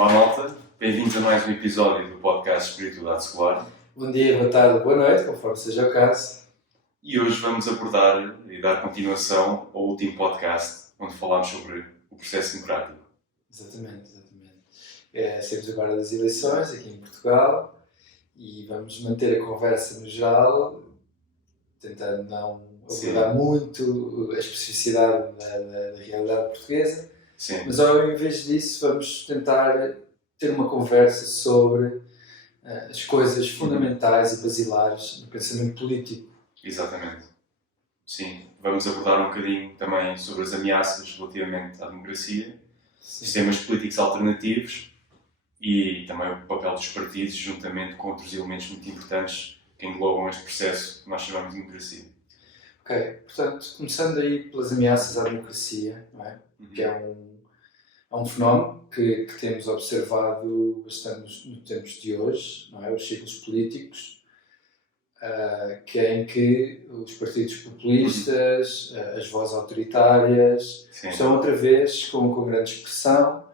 Olá malta, bem-vindos a mais um episódio do podcast Espiritualidade Secular. Bom dia, boa tarde, boa noite, conforme seja o caso. E hoje vamos abordar e dar continuação ao último podcast, onde falámos sobre o processo democrático. Exatamente. Saímos agora das eleições aqui em Portugal e vamos manter a conversa no geral, tentando não abordar muito a especificidade da realidade portuguesa. Sim. Mas ao invés disso vamos tentar ter uma conversa sobre as coisas fundamentais e basilares do pensamento político. Exatamente. Sim, vamos abordar um bocadinho também sobre as ameaças relativamente à democracia, sistemas políticos alternativos e também o papel dos partidos juntamente com outros elementos muito importantes que englobam este processo que nós chamamos de democracia. Ok, portanto, começando aí pelas ameaças à democracia, não é? Que é um fenómeno que temos observado bastante nos tempos de hoje, não é? Os ciclos políticos, que é em que os partidos populistas, as vozes autoritárias, estão outra vez com grande expressão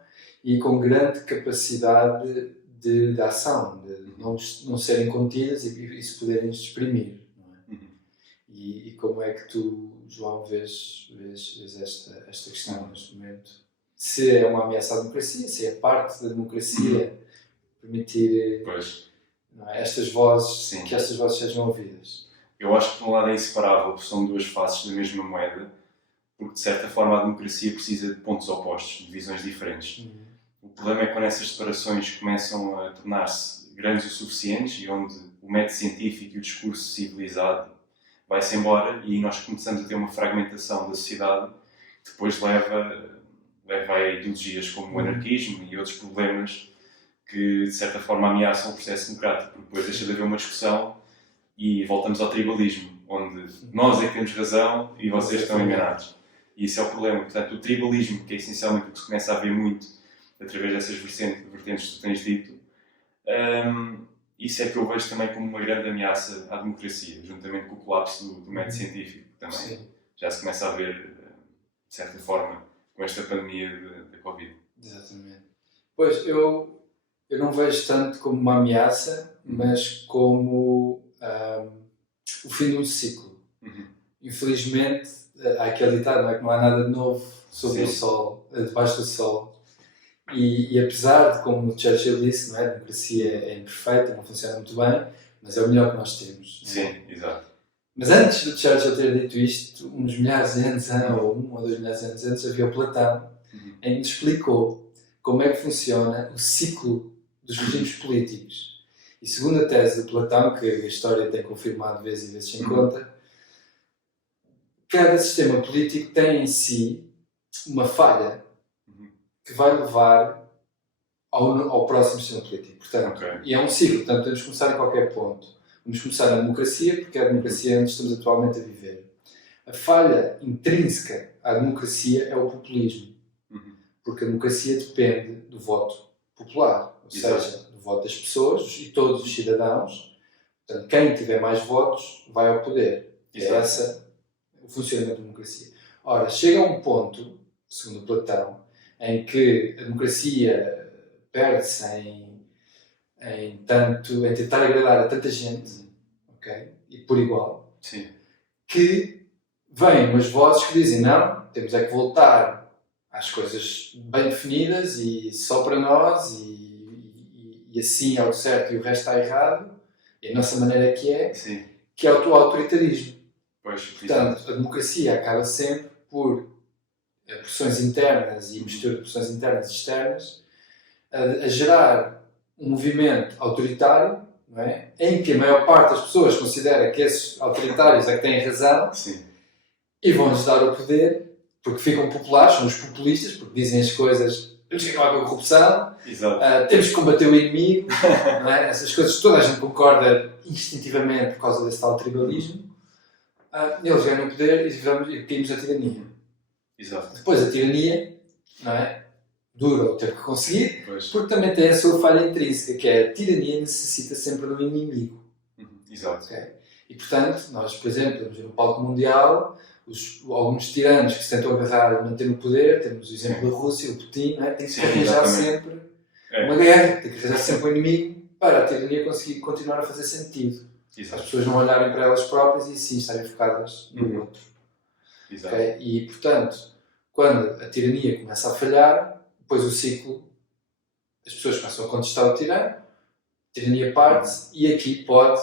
e com grande capacidade de ação, de não serem contidas e se poderem exprimir. Não é? E como é que tu, João, vês esta questão neste momento? Se é uma ameaça à democracia, se é parte da democracia permitir não é, estas vozes, que estas vozes sejam ouvidas? Eu acho que, de um lado, é inseparável, são duas faces da mesma moeda, porque, de certa forma, a democracia precisa de pontos opostos, de visões diferentes. O problema é quando essas separações começam a tornar-se grandes o suficientes e onde o método científico e o discurso civilizado vai-se embora e nós começamos a ter uma fragmentação da sociedade que depois leva a ideologias como o anarquismo e outros problemas que, de certa forma, ameaçam o processo democrático, porque depois deixa de haver uma discussão e voltamos ao tribalismo, onde nós é que temos razão e vocês estão enganados. E esse é o problema. Portanto, o tribalismo, que é essencialmente o que se começa a ver muito através dessas vertentes que tu tens dito, isso é que eu vejo também como uma grande ameaça à democracia, juntamente com o colapso do método científico também. Sim. Já se começa a ver, de certa forma, com esta pandemia da Covid. Exatamente. Pois, eu não vejo tanto como uma ameaça, mas como o fim de um ciclo. Infelizmente, há aquele ditado, não é? Que não há nada de novo sobre o sol, debaixo do sol. E apesar de, como o Churchill disse, não é? A democracia é imperfeita, não funciona muito bem, mas é o melhor que nós temos. Sim, exato. Mas antes do Churchill ter dito isto, uns milhares de anos, ou 1 ou 2 milhares de anos antes, havia o Platão, em que nos explicou como é que funciona o ciclo dos regimes políticos. E segundo a tese de Platão, que a história tem confirmado vezes e vezes sem conta, cada sistema político tem em si uma falha que vai levar ao próximo sistema político. Portanto, e é um ciclo, portanto podemos começar em qualquer ponto. Vamos começar na democracia, porque é a democracia onde estamos atualmente a viver. A falha intrínseca à democracia é o populismo. Porque a democracia depende do voto popular, ou seja, do voto das pessoas e todos os cidadãos. Portanto, quem tiver mais votos vai ao poder. É essa o funcionamento da democracia. Ora, chega a um ponto, segundo Platão, em que a democracia perde-se em tentar agradar a tanta gente, e por igual, que vêm umas vozes que dizem não, temos é que voltar às coisas bem definidas e só para nós e assim é o certo e o resto está errado, e a nossa maneira é, que é o autoritarismo. Portanto, a democracia acaba sempre por pressões internas e mistura de pressões internas e externas a gerar um movimento autoritário, não é? Em que a maior parte das pessoas considera que esses autoritários é que têm razão e vão-lhes dar o poder porque ficam populares, são os populistas, porque dizem as coisas, temos que acabar com a corrupção, temos que combater o inimigo, não é? Essas coisas toda a gente concorda instintivamente por causa desse tal tribalismo. Eles ganham o poder e caímos na tirania. Depois a tirania, não é? Dura o tempo que conseguir, porque também tem a sua falha intrínseca, que é a tirania necessita sempre de um inimigo. E portanto, nós, por exemplo, temos no palco mundial alguns tiranos que se tentam agarrar a manter o poder, temos o exemplo da Rússia, o Putin, não é? Tem que arranjar sempre uma guerra, tem que arranjar sempre um inimigo para a tirania conseguir continuar a fazer sentido. As pessoas não olharem para elas próprias e sim estarem focadas no outro. Okay? E, portanto, quando a tirania começa a falhar, depois o ciclo, as pessoas começam a contestar o tirano, a tirania parte e aqui pode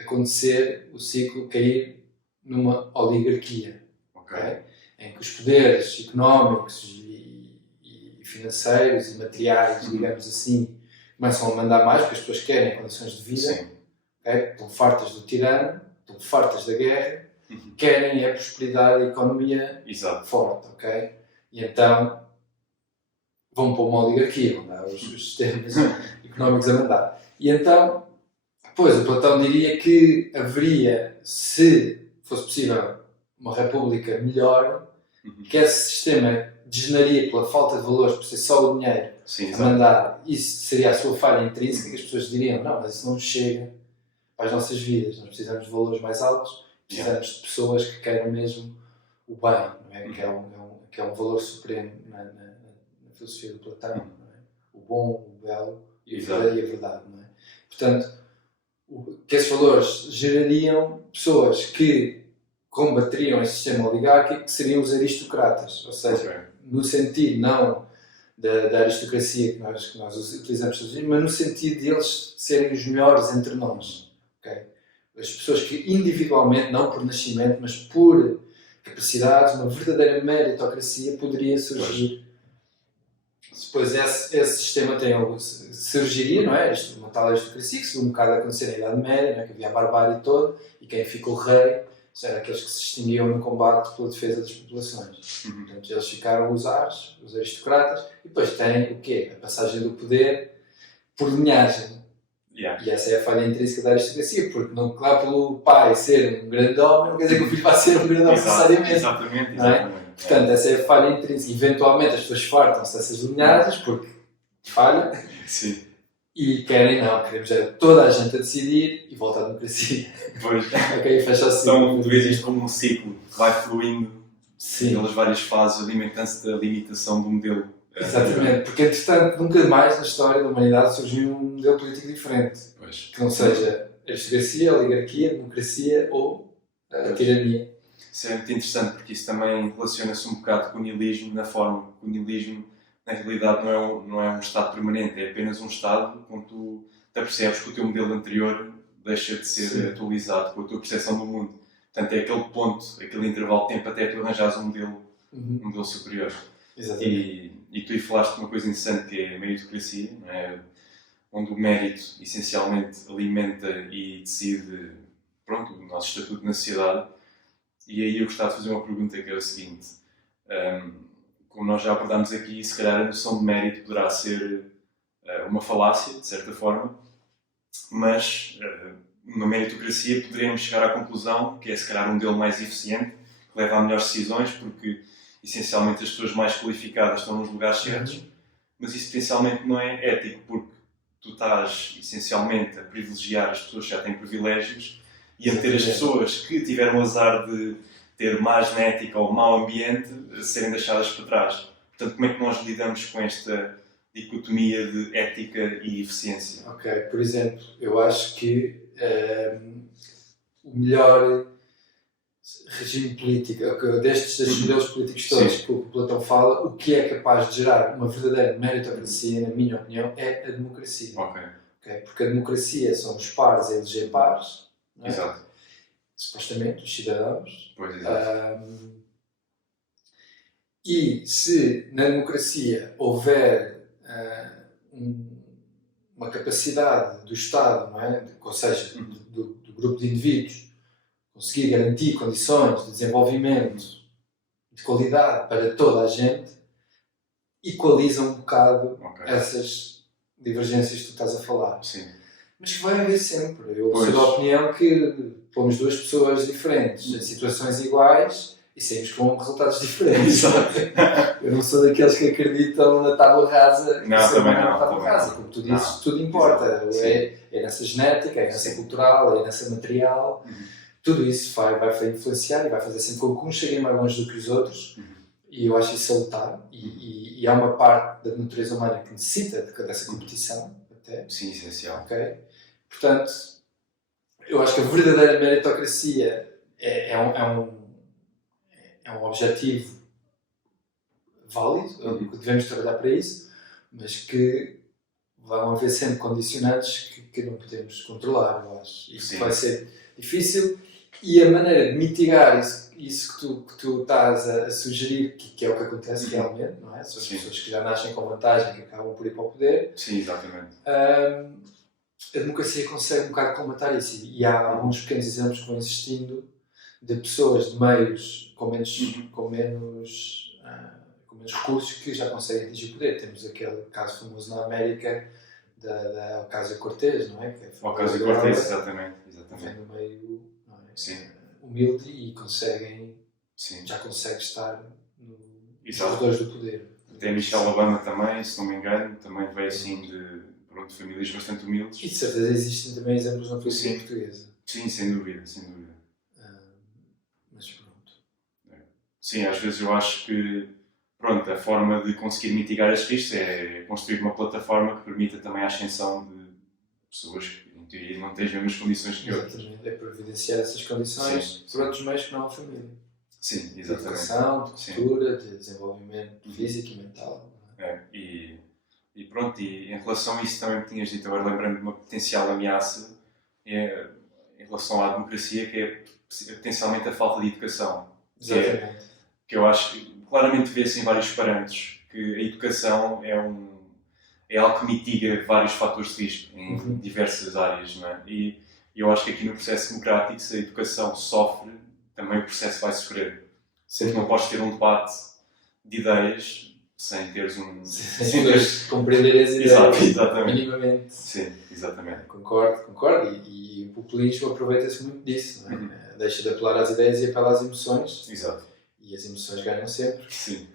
acontecer o ciclo cair numa oligarquia. Okay? Em que os poderes económicos e financeiros e materiais, digamos assim, começam a mandar mais, porque as pessoas querem condições de vida, okay? Estão fartas do tirano, estão fartas da guerra, querem a prosperidade e a economia forte, ok? E então vão para uma oligarquia, onde há os sistemas económicos a mandar. E então, pois, o Platão diria que haveria, se fosse possível, uma república melhor, que esse sistema degeneraria pela falta de valores, por ser só o dinheiro a mandar, isso seria a sua falha intrínseca, que as pessoas diriam, não, mas isso não nos chega para as nossas vidas, nós precisamos de valores mais altos, precisamos de pessoas que queiram mesmo o bem, não é? Que é um valor supremo na filosofia do Platão, não é? O bom, o belo e a verdade, não é? Portanto, que esses valores gerariam pessoas que combateriam esse sistema oligárquico, que seriam os aristocratas, ou seja, no sentido não da aristocracia que nós utilizamos todos os dias, mas no sentido de eles serem os melhores entre nós. Okay? As pessoas que individualmente, não por nascimento, mas por capacidades, uma verdadeira meritocracia poderia surgir. Depois esse sistema surgiria, não é? Uma tal aristocracia que se viu um bocado acontecer na Idade Média, não é? Que havia a barbárie toda, e quem ficou rei eram aqueles que se distinguiam no combate pela defesa das populações. Portanto, eles ficaram os ares, os aristocratas, e depois tem o quê? A passagem do poder por linhagem. E essa é a falha intrínseca da aristocracia, porque não, claro, pelo pai ser um grande homem, não quer dizer que o filho vai ser um grande homem necessariamente. Exatamente. Portanto, essa é a falha intrínseca. Eventualmente as pessoas fartam-se dessas linhagens, porque falha. Sim. E queremos toda a gente a decidir e volta à democracia. Pois. Ok, fecha assim. Então, tu vês isto como um ciclo que vai fluindo pelas várias fases, alimentando-se da limitação do modelo. Exatamente, porque entretanto nunca mais na história da humanidade surgiu um modelo político diferente. Pois. Que não seja aristocracia, oligarquia, democracia ou a tirania. Isso é muito interessante porque isso também relaciona-se um bocado com o niilismo, na forma que o niilismo na realidade não é um estado permanente, é apenas um estado onde tu te apercebes que o teu modelo anterior deixa de ser atualizado com a tua percepção do mundo. Portanto, é aquele ponto, aquele intervalo de tempo até tu arranjares um modelo superior. Exatamente. E tu aí falaste de uma coisa interessante que é a meritocracia, não é? Onde o mérito essencialmente alimenta e decide o nosso estatuto na sociedade. E aí eu gostava de fazer uma pergunta que é o seguinte: como nós já abordámos aqui, se calhar a noção de mérito poderá ser uma falácia, de certa forma, mas numa meritocracia poderemos chegar à conclusão que é se calhar um modelo mais eficiente, que leva a melhores decisões, porque essencialmente as pessoas mais qualificadas estão nos lugares certos, mas isso potencialmente não é ético, porque tu estás essencialmente a privilegiar as pessoas que já têm privilégios e a meter as pessoas que tiveram o azar de ter má genética ou mau ambiente a serem deixadas para trás. Portanto, como é que nós lidamos com esta dicotomia de ética e eficiência? Ok, por exemplo, eu acho que o melhor regime político, destes modelos políticos todos que o Platão fala, o que é capaz de gerar uma verdadeira meritocracia, na minha opinião, é a democracia. Okay? Porque a democracia são os pares a eleger pares, não é? Exato. Supostamente, os cidadãos. Pois, exato. E se na democracia houver uma capacidade do Estado, não é? Ou seja, do grupo de indivíduos, conseguir garantir condições de desenvolvimento de qualidade para toda a gente, equaliza um bocado essas divergências que tu estás a falar. Sim. Mas que vai haver sempre. Eu sou da opinião que pomos duas pessoas diferentes em situações iguais e saímos com resultados diferentes. Eu não sou daqueles que acreditam na tábua rasa. Não, também não. Na tábua rasa, como tu dizes, tudo importa. É nessa genética, é nessa cultural, é nessa material. Tudo isso vai influenciar e vai fazer sempre com que uns cheguem mais longe do que os outros. E eu acho isso salutar. E e há uma parte da natureza humana que necessita dessa competição, até. Sim, essencial. Okay? Portanto, eu acho que a verdadeira meritocracia é um objetivo válido, que devemos trabalhar para isso, mas que vão haver sempre condicionantes que não podemos controlar, eu acho. Isso vai ser difícil, e a maneira de mitigar isso que tu estás a sugerir, que é o que acontece realmente, não é? São as pessoas que já nascem com vantagem, que acabam por ir para o poder. Sim, exatamente. A democracia consegue um bocado combater isso, e há alguns pequenos exemplos que vão existindo de pessoas de meios com menos recursos que já conseguem atingir o poder. Temos aquele caso famoso na América da Ocasio-Cortez, não é? Ocasio-Cortez, exatamente. Vem do meio, não é? Humilde e já consegue estar nos corredores do poder. Até Michelle Obama também, se não me engano, também veio assim de famílias bastante humildes. E de certeza existem também exemplos na política portuguesa. Sim, sem dúvida. Mas pronto. Sim, às vezes eu acho que a forma de conseguir mitigar estes riscos é construir uma plataforma que permita também a ascensão de pessoas que, em teoria, não têm as mesmas condições que outras. Exatamente, é providenciar essas condições por outros meios que não a família. Sim, exatamente. De educação, de cultura, de desenvolvimento físico e mental. E pronto, e em relação a isso também que tinhas dito, agora lembrando de uma potencial ameaça em relação à democracia, que é potencialmente a falta de educação. Exatamente. Que eu acho que claramente vê-se em vários parâmetros que a educação é algo que mitiga vários fatores de risco em diversas áreas, não é? E eu acho que aqui no processo democrático, se a educação sofre, também o processo vai sofrer. Porque não podes ter um debate de ideias sem teres sem teres compreender as ideias exatamente. Minimamente. Sim, exatamente. Concordo. E o populismo aproveita-se muito disso, não é? Deixa de apelar às ideias e apela às emoções. Exato. E as emoções ganham sempre. Sim.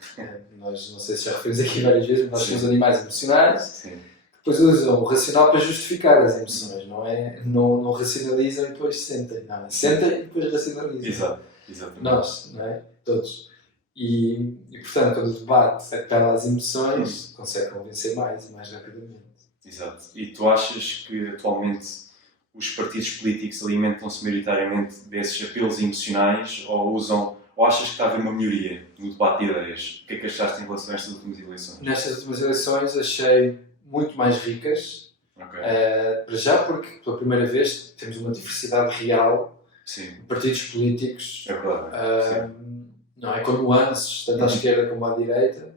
Nós, não sei se já referimos aqui várias vezes, mas nós somos animais emocionais. Sim. Depois usam o racional para justificar as emoções, não é? Não racionalizam e depois sentem. Não, sentem e depois racionalizam. Exato. Exatamente. Nós, não é? Todos. E portanto, quando o debate apela às emoções, consegue convencer mais e mais rapidamente. Exato. E tu achas que atualmente os partidos políticos alimentam-se maioritariamente desses apelos emocionais ou achas que está a haver uma melhoria no debate de ideias? O que é que achaste em relação a estas últimas eleições? Nestas últimas eleições achei muito mais ricas. Okay. Para já porque pela primeira vez temos uma diversidade real de partidos políticos. É verdade. Não é com nuances, tanto à esquerda como à direita,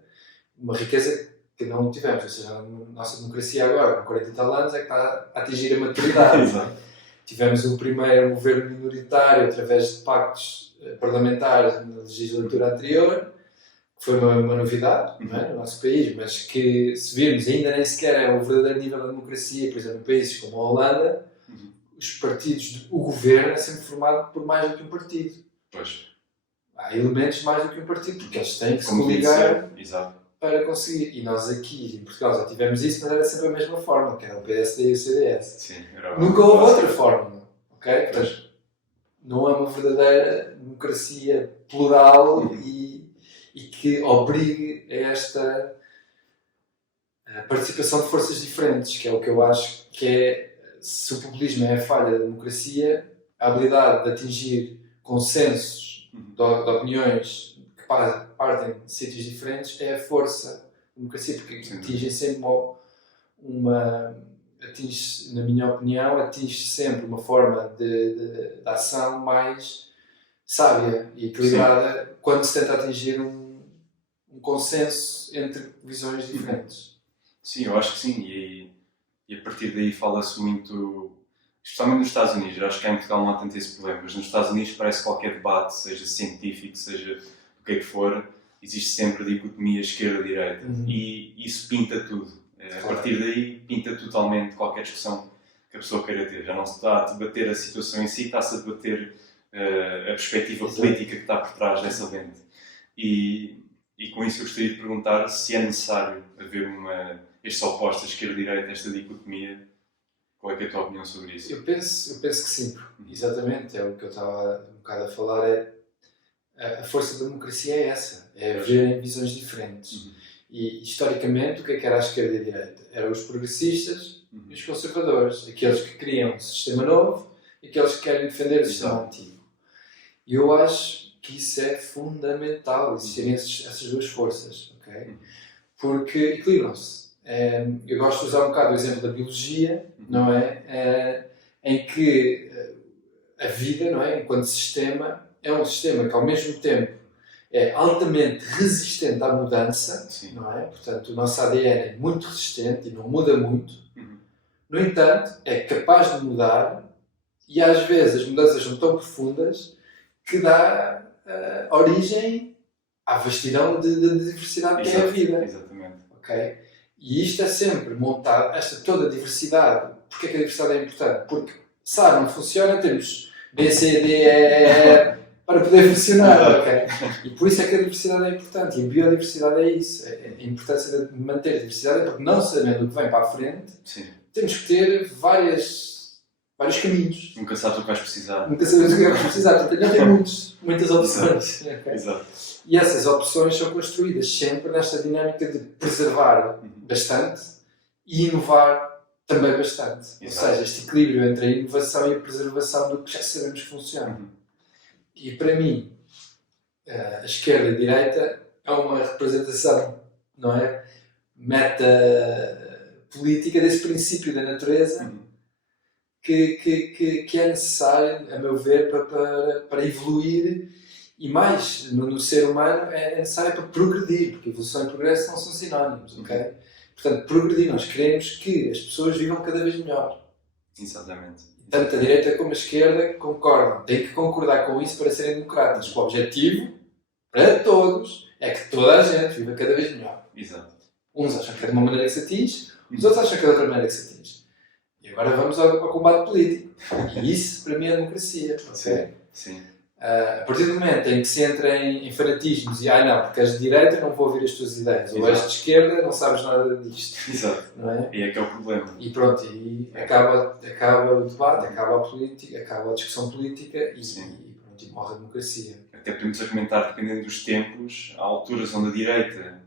uma riqueza que não tivemos. Ou seja, a nossa democracia agora, com 40 e tal anos, é que está a atingir a maturidade. Exato. Tivemos o primeiro governo minoritário através de pactos parlamentares na legislatura anterior, que foi uma novidade, não é, no nosso país, mas que, se virmos, ainda nem sequer é o verdadeiro nível da democracia. Por exemplo, em países como a Holanda, os partidos, o governo é sempre formado por mais do que um partido. Pois. Há elementos mais do que um partido, porque eles têm que se coligar para conseguir. E nós aqui, em Portugal, já tivemos isso, mas era sempre a mesma forma, que era o PSD e o CDS. Sim, nunca houve outra fórmula, ok? Portanto, não é uma verdadeira democracia plural e que obrigue a esta participação de forças diferentes, que é o que eu acho que é, se o populismo é a falha da democracia, a habilidade de atingir consensos de opiniões que partem de sítios diferentes é a força da democracia, porque atinge sempre na minha opinião, atinge sempre uma forma de ação mais sábia e equilibrada quando se tenta atingir um consenso entre visões diferentes. Sim, eu acho que sim, e a partir daí fala-se muito, especialmente nos Estados Unidos. Eu acho que em Portugal não há tanto esse problema, mas nos Estados Unidos parece que qualquer debate, seja científico, seja o que é que for, existe sempre a dicotomia esquerda-direita e isso pinta tudo. A partir daí pinta totalmente qualquer discussão que a pessoa queira ter. Já não se está a debater a situação em si, está-se a debater a perspectiva política que está por trás dessa lente. E com isso eu gostaria de perguntar se é necessário haver estes opostos, esquerda-direita, esta dicotomia. Qual é que é a tua opinião sobre isso? Eu penso que sim, exatamente. É o que eu estava um bocado a falar. A força da democracia é essa, é haver visões diferentes. E, historicamente, o que é que era a esquerda e a direita? Eram os progressistas e os conservadores, aqueles que queriam um sistema novo e aqueles que querem defender o sistema antigo. E eu acho que isso é fundamental, existirem essas duas forças, ok? Porque equilibram-se. Eu gosto de usar um bocado o exemplo da biologia, não é? Em que a vida, não é? Enquanto sistema, é um sistema que ao mesmo tempo é altamente resistente à mudança, não é? Portanto, o nosso ADN é muito resistente e não muda muito. No entanto, é capaz de mudar e às vezes as mudanças são tão profundas que dá origem à vastidão de diversidade que é a vida. Exatamente. Okay? E isto é sempre montado, esta toda a diversidade. Porquê que a diversidade é importante? Porque se A não funciona, temos B, C, D, E, para poder funcionar. Okay? E por isso é que a diversidade é importante. E a biodiversidade é isso. A importância de manter a diversidade é porque, não sabendo o que vem para a frente, temos que ter vários caminhos. Nunca sabes o que vais precisar. Nunca sabemos o que vais precisar. Portanto, não tem muitas opções. Okay? Exato. E essas opções são construídas sempre nesta dinâmica de preservar bastante e inovar também bastante. Ou seja, este equilíbrio entre a inovação e a preservação do que já sabemos que funciona. E para mim, a esquerda e a direita é uma representação, não é? Meta-política desse princípio da natureza que é necessário, a meu ver, para evoluir. E mais, no ser humano é necessário para progredir, porque evolução e progresso não são sinónimos, ok? Portanto, progredir, nós queremos que as pessoas vivam cada vez melhor. Exatamente. Tanto a direita como a esquerda concordam. Têm que concordar com isso para serem democráticos. O objetivo, para todos, é que toda a gente viva cada vez melhor. Exato. Uns acham que é de uma maneira que se atinge, os outros acham que é de outra maneira que se atinge. E agora vamos ao combate político. E isso, para mim, é a democracia. Okay? Sim. A partir do momento em que se entra em fanatismos e não, porque és de direita, não vou ouvir as tuas ideias, ou és de esquerda, não sabes nada disto. Exato. Não é? E é que é o problema. E pronto, e acaba o debate, acaba a política, acaba a discussão política e pronto, e morre a democracia. Até podemos argumentar, dependendo dos tempos, há alturas onde a direita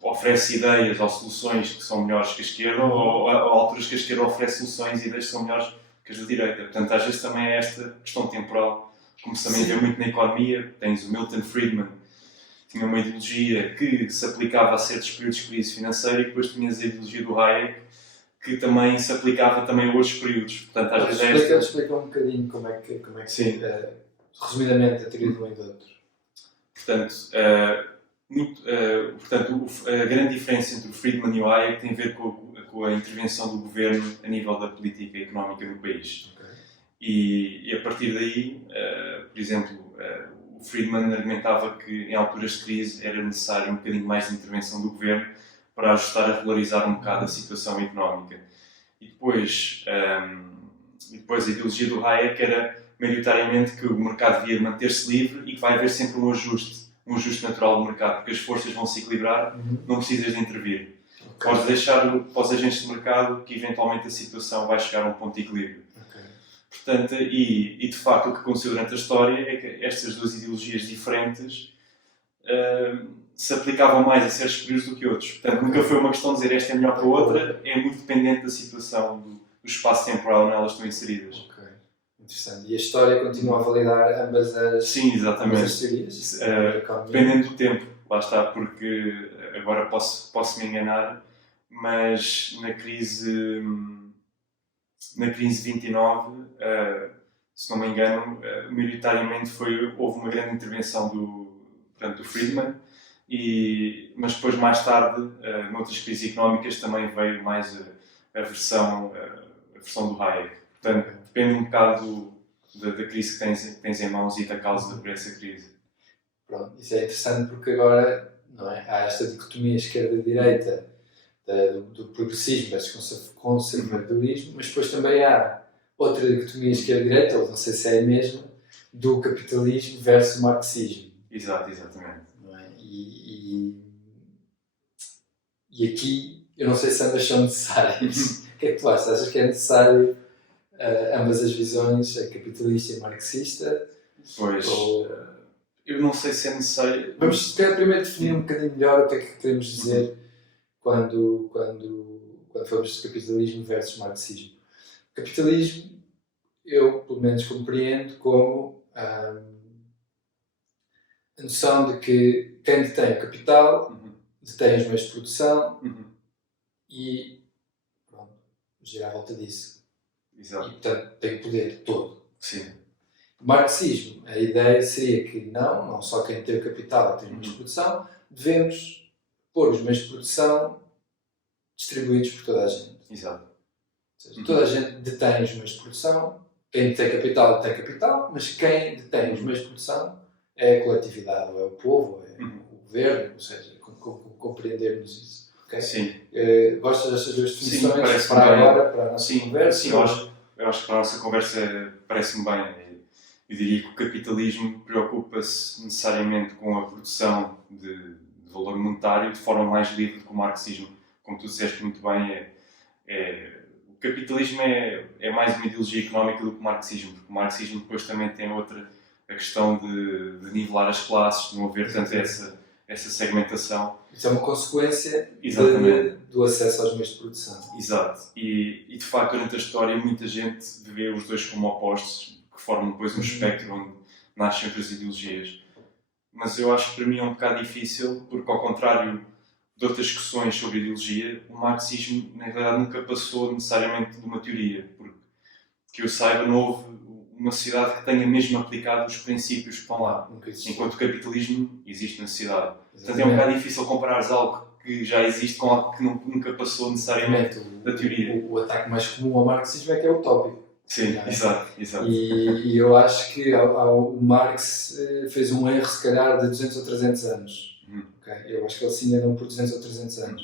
oferece ideias ou soluções que são melhores que a esquerda, ou há alturas que a esquerda oferece soluções e ideias que são melhores que as da direita. Portanto, às vezes também é esta questão temporal, como se também vê muito na economia. Tens o Milton Friedman, que tinha uma ideologia que se aplicava a certos períodos de crise financeira, e depois tinhas a ideologia do Hayek, que também se aplicava também a outros períodos. Portanto, às vezes explica um bocadinho como é que resumidamente, a teoria de um e do outro. Portanto, a grande diferença entre o Friedman e o Hayek tem a ver com a intervenção do governo a nível da política económica no país. Okay. E a partir daí, por exemplo, o Friedman argumentava que em alturas de crise era necessário um bocadinho mais de intervenção do governo para ajustar a regularizar um bocado a situação económica. E depois a ideologia do Hayek era maioritariamente que o mercado devia manter-se livre e que vai haver sempre um ajuste natural do mercado, porque as forças vão se equilibrar, não precisas de intervir. Okay. Podes deixar para os agentes de mercado que eventualmente a situação vai chegar a um ponto de equilíbrio. Okay. Portanto, e de facto o que aconteceu durante a história é que estas duas ideologias diferentes se aplicavam mais a certos períodos do que outros. Portanto, nunca foi uma questão de dizer esta é melhor que a outra, é muito dependente da situação, do espaço temporal onde elas estão inseridas. Okay. Interessante. E a história continua a validar ambas as teorias? Dependendo do tempo, lá está, porque agora posso me enganar, mas na crise 29, se não me engano, maioritariamente houve uma grande intervenção do Friedman, mas depois mais tarde, noutras crises económicas, também veio mais a versão do Hayek. Portanto, depende um bocado da crise que tens em mãos e da causa por essa crise. Pronto, isso é interessante porque agora, não é, há esta dicotomia esquerda-direita do progressismo versus conservadorismo, mas depois também há outra dicotomia esquerda-direita, ou não sei se é a mesma, do capitalismo versus marxismo. Exatamente. Não é? E aqui, eu não sei se ambas são necessárias. O que é que tu achas? Achas que é necessário ambas as visões, a capitalista e a marxista? Pois, Eu não sei se é necessário... Vamos primeiro definir um bocadinho melhor o que é que queremos dizer quando falamos de capitalismo versus marxismo. Capitalismo, eu pelo menos compreendo como a noção de que quem detém o capital detém os meios de produção e pronto, gira à volta disso. Exato. E portanto tem o poder todo. Sim. O marxismo, a ideia seria que não só quem tem o capital tem os meios de produção, devemos pôr os meios de produção distribuídos por toda a gente. Exato. Ou seja, toda a gente detém os meios de produção, quem tem capital, mas quem detém os meios de produção é a coletividade, ou é o povo, ou é o governo, ou seja, compreendermos isso. Okay? Sim. Gostas destas duas definições? Sim, para agora, para a nossa conversa? Sim, eu acho que para a nossa conversa parece-me bem. Eu diria que o capitalismo preocupa-se necessariamente com a produção de valor monetário de forma mais livre do que o marxismo. Como tu disseste muito bem, o capitalismo é mais uma ideologia económica do que o marxismo, porque o marxismo depois também tem a questão de nivelar as classes, de não haver tanto essa segmentação. Isso é uma consequência do acesso aos meios de produção. Exato. E de facto, durante a história, muita gente vê os dois como opostos, que formam depois um espectro onde nascem outras ideologias. Mas eu acho que para mim é um bocado difícil, porque ao contrário de outras discussões sobre ideologia, o marxismo na realidade nunca passou necessariamente de uma teoria, porque que eu saiba não houve uma sociedade que tenha mesmo aplicado os princípios que estão lá, enquanto o capitalismo existe na sociedade. Portanto é um bocado difícil comparares algo que já existe com algo que nunca passou necessariamente da teoria. O ataque mais comum ao marxismo é que é utópico. Sim, exato. E eu acho que o Marx fez um erro, se calhar, de 200 ou 300 anos. Okay? Eu acho que ele se enganou por 200 ou 300 anos.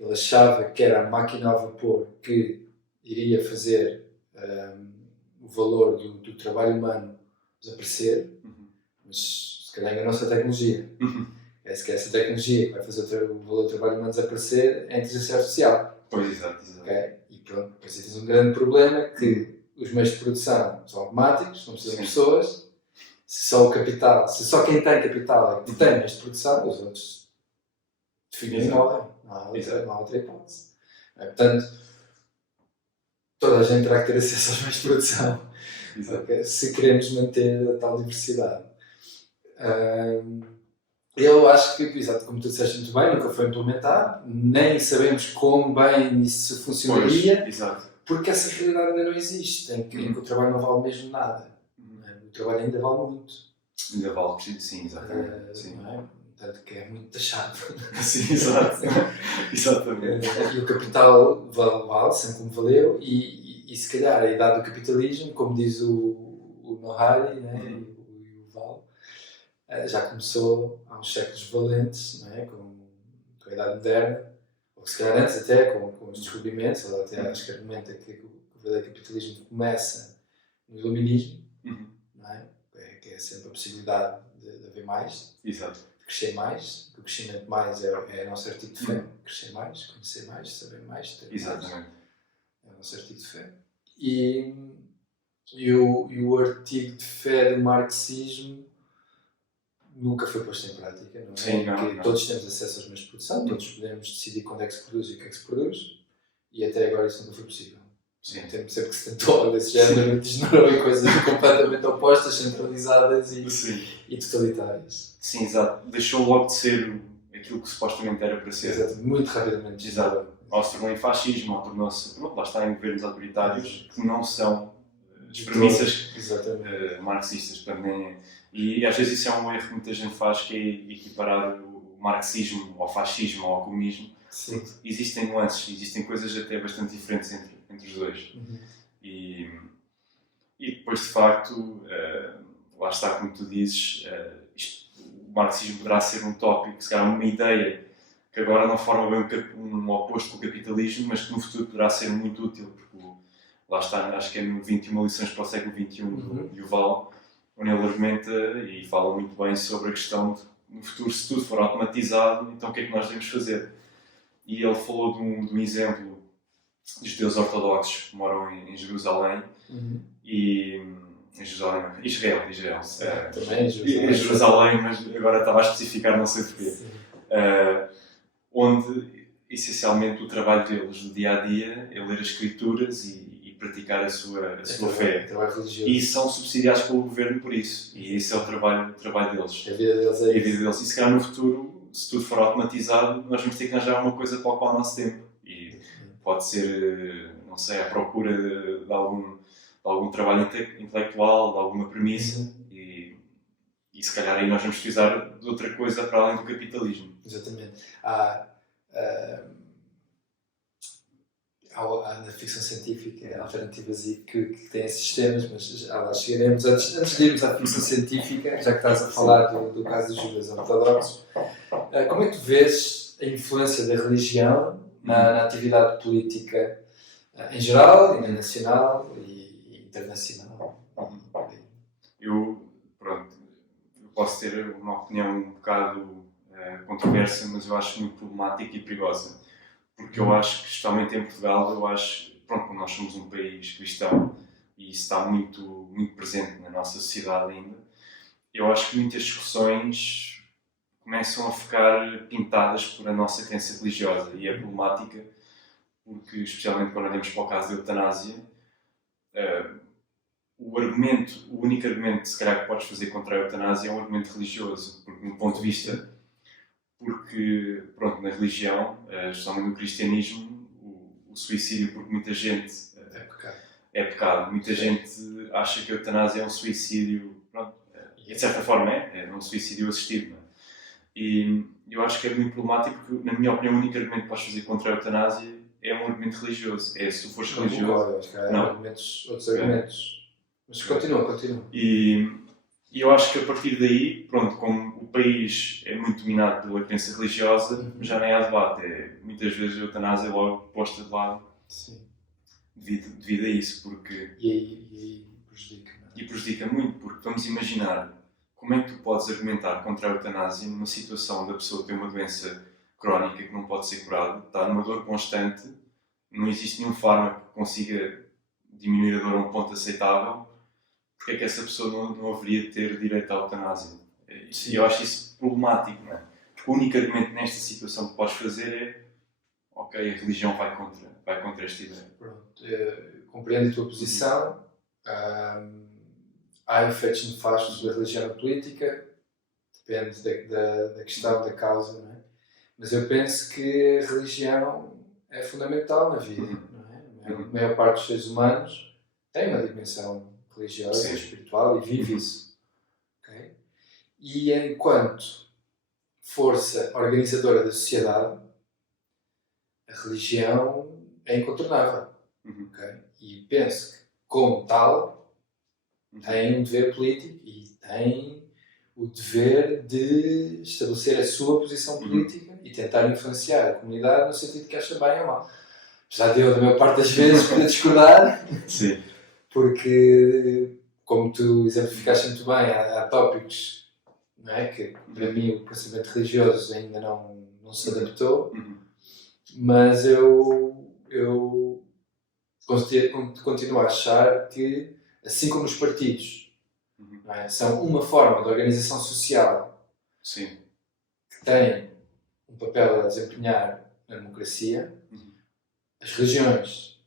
Ele achava que era a máquina a vapor que iria fazer o valor do trabalho humano desaparecer, mas se calhar enganou-se a tecnologia. É que essa tecnologia que vai fazer o valor do trabalho humano desaparecer é a inteligência artificial. Pois, exato. Okay? E pronto, depois tens um grande problema que os meios de produção são automáticos, não precisam de pessoas. Se só quem tem capital é que tem meios de produção, os outros definem e morrem. Não há outra hipótese. Portanto, toda a gente terá que ter acesso aos meios de produção. Okay? Se queremos manter a tal diversidade. Eu acho que, exato, como tu disseste muito bem, nunca foi implementado, nem sabemos como bem isso funcionaria, porque essa realidade ainda não existe, em que o trabalho não vale mesmo nada. O trabalho ainda vale muito. Ainda vale, sim, exatamente. Não é? Portanto, que é muito taxado. Sim, exato. Exatamente. E o capital vale sempre como valeu, e se calhar a idade do capitalismo, como diz o Nohari, né? E o Val, já começou há uns séculos valentes, não é? Com a Idade Moderna, ou se calhar antes até, com os descobrimentos. Ela até acho que argumenta que o verdadeiro capitalismo começa no Iluminismo, não é? Que é sempre a possibilidade de haver mais, de crescer mais. O crescimento mais é o nosso artigo de fé. Crescer mais, conhecer mais, saber mais, ter mais. É o nosso artigo de fé. E o artigo de fé do marxismo nunca foi posto em prática, não é? Sim, Porque todos temos acesso aos meios de produção, todos podemos decidir quando é que se produz e o que é que se produz, e até agora isso nunca foi possível. Sempre que se tentou algo desse género, degenerou em coisas completamente opostas, centralizadas e totalitárias. Sim, exato. Deixou logo de ser aquilo que supostamente era para ser. Exato, muito rapidamente. Exato. Ou se tornou em fascismo, ou tornou-se, lá está, em governos autoritários que não são as premissas marxistas. E às vezes isso é um erro que muita gente faz, que é equiparar o marxismo ao fascismo ou ao comunismo. Existem nuances, existem coisas até bastante diferentes entre os dois. E depois, de facto, lá está, como tu dizes, o marxismo poderá ser um tópico, se calhar uma ideia que agora não forma bem um oposto com o capitalismo, mas que no futuro poderá ser muito útil, porque lá está, acho que é no 21 lições para o século XXI do Yuval, onde ele argumenta e fala muito bem sobre a questão de, no futuro, se tudo for automatizado, então o que é que nós devemos fazer? E ele falou de um exemplo dos judeus ortodoxos que moram em Jerusalém, e Israel. Também Jerusalém. Jerusalém, mas agora estava a especificar, não sei porquê. Onde, essencialmente, o trabalho deles do dia-a-dia é ler as escrituras e praticar a sua fé. E são subsidiados pelo governo por isso. E esse é o trabalho deles. A vida deles é isso. E se calhar no futuro, se tudo for automatizado, nós vamos ter que arranjar uma coisa para ocupar o nosso tempo. E pode ser, não sei, à procura de algum trabalho intelectual, de alguma premissa. E se calhar aí nós vamos precisar de outra coisa para além do capitalismo. Exatamente. Há na ficção científica alternativas que têm esses temas, mas lá chegaremos. Antes de irmos à ficção científica, já que estás a falar do caso dos judeus ortodoxos, como é que tu vês a influência da religião na atividade política em geral, e nacional e internacional? Eu posso ter uma opinião um bocado controversa, mas eu acho muito problemática e perigosa. Porque eu acho que, especialmente em Portugal, como nós somos um país cristão e isso está muito, muito presente na nossa sociedade ainda, eu acho que muitas discussões começam a ficar pintadas por a nossa crença religiosa e é problemática porque, especialmente quando olhamos para o caso da eutanásia, o único argumento, se calhar, que podes fazer contra a eutanásia é um argumento religioso, porque, no ponto de vista... Porque, na religião, especialmente no cristianismo, o suicídio, porque muita gente é pecado. Muita gente acha que a eutanásia é um suicídio, de certa forma é um suicídio assistido. Não é? E eu acho que é muito problemático porque, na minha opinião, o único argumento que podes fazer contra a eutanásia é um argumento religioso. Se tu fores religioso... Acho que há outros argumentos. Mas continua. E eu acho que a partir daí, como o país é muito dominado pela crença religiosa, já nem há debate. Muitas vezes a eutanásia é logo posta de lado. Sim. Devido a isso, porque... E aí prejudica. Não é? E prejudica muito, porque vamos imaginar como é que tu podes argumentar contra a eutanásia numa situação da pessoa ter uma doença crónica que não pode ser curada, está numa dor constante, não existe nenhum fármaco que consiga diminuir a dor a um ponto aceitável. Porque é que essa pessoa não haveria de ter direito à eutanásia? E eu acho isso problemático, não é? Porque o único argumento nesta situação que podes fazer é a religião vai contra esta ideia. Pronto, compreendo a tua posição. Há efeitos nefastos da religião na política, depende da questão, da causa, não é? Mas eu penso que a religião é fundamental na vida, não é? A maior parte dos seres humanos tem uma dimensão religiosa, espiritual, e vive isso. Okay? E enquanto força organizadora da sociedade, a religião é incontornável. Okay? E penso que, como tal, tem um dever político e tem o dever de estabelecer a sua posição política e tentar influenciar a comunidade no sentido que acha bem ou mal. Apesar de eu, da maior parte das vezes, poder discordar. Sim. Porque, como tu exemplificaste muito bem, há tópicos, não é, que para mim o pensamento religioso ainda não se adaptou, mas eu continuo a achar que, assim como os partidos não é, são uma forma de organização social que tem um papel a desempenhar na democracia, as religiões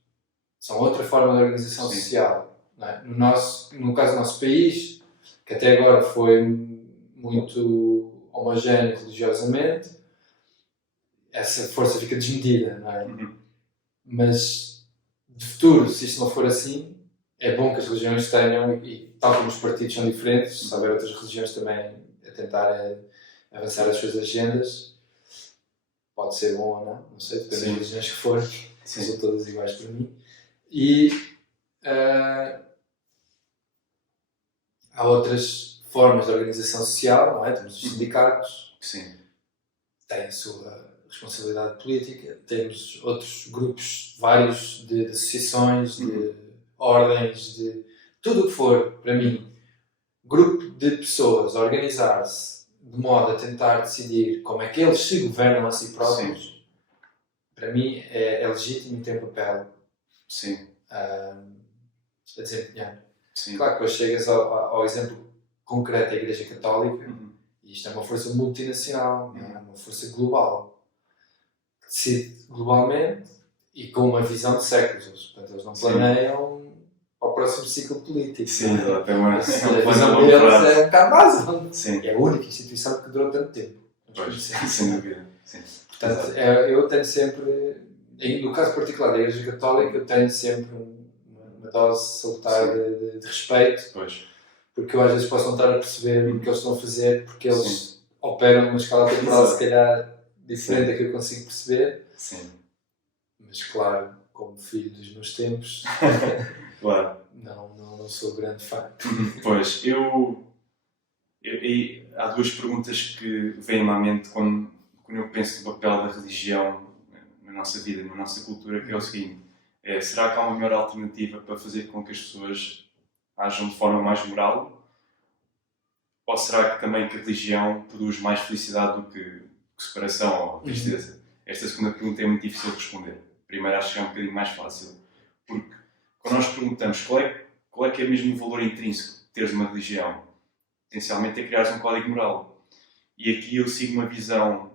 são outra forma de organização social. Não é? No caso do nosso país, que até agora foi muito homogéneo religiosamente, essa força fica desmedida. Não é? Mas, de futuro, se isto não for assim, é bom que as religiões tenham, e tal como os partidos são diferentes, se houver outras religiões também a tentar avançar as suas agendas, pode ser bom ou não sei, depende das religiões que forem, são todas iguais para mim. E há outras formas de organização social, não é? Temos os sindicatos, têm a sua responsabilidade política, temos outros grupos, vários, de associações, de ordens, de tudo o que for, para mim, grupo de pessoas a organizar-se de modo a tentar decidir como é que eles se governam a si próprios, para mim é legítimo e tem um papel a desempenhar. Sim. Claro que depois chegas ao exemplo concreto da Igreja Católica, e isto é uma força multinacional, não é? Uma força global, que decide globalmente e com uma visão de séculos. Portanto, eles não planeiam ao próximo ciclo político. Sim, exatamente. A visão deles é um bocado básica. Sim. É a única instituição que durou tanto tempo. Pois, sem dúvida. Sim. Portanto, eu tenho sempre, no caso particular da Igreja Católica, eu tenho sempre uma dose salutar de respeito, pois. porque eu às vezes posso não estar a perceber o que eles estão a fazer, porque eles operam numa escala temporal se calhar diferente da que eu consigo perceber. Sim. Mas claro, como filho dos meus tempos, claro. não sou grande fã. Pois, há duas perguntas que vêm-me à mente quando eu penso no papel da religião na nossa vida, na nossa cultura, que é o seguinte: será que há uma melhor alternativa para fazer com que as pessoas ajam de forma mais moral? Ou será que também que a religião produz mais felicidade do que separação ou tristeza? Esta segunda pergunta é muito difícil de responder. Primeiro acho que é um bocadinho mais fácil. Porque quando nós perguntamos qual é que é mesmo o valor intrínseco de teres uma religião, potencialmente é criares um código moral. E aqui eu sigo uma visão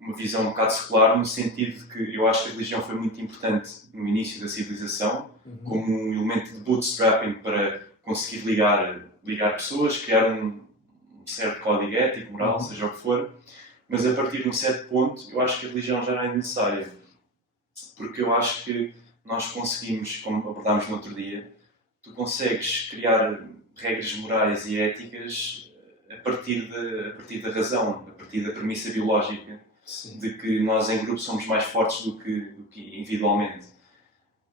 um bocado secular, no sentido de que eu acho que a religião foi muito importante no início da civilização, como um elemento de bootstrapping para conseguir ligar pessoas, criar um certo código ético, moral, seja o que for. Mas a partir de um certo ponto, eu acho que a religião já não é necessária. Porque eu acho que nós conseguimos, como abordámos no outro dia, tu consegues criar regras morais e éticas a partir da razão, a partir da premissa biológica. Sim. De que nós em grupo somos mais fortes do que individualmente.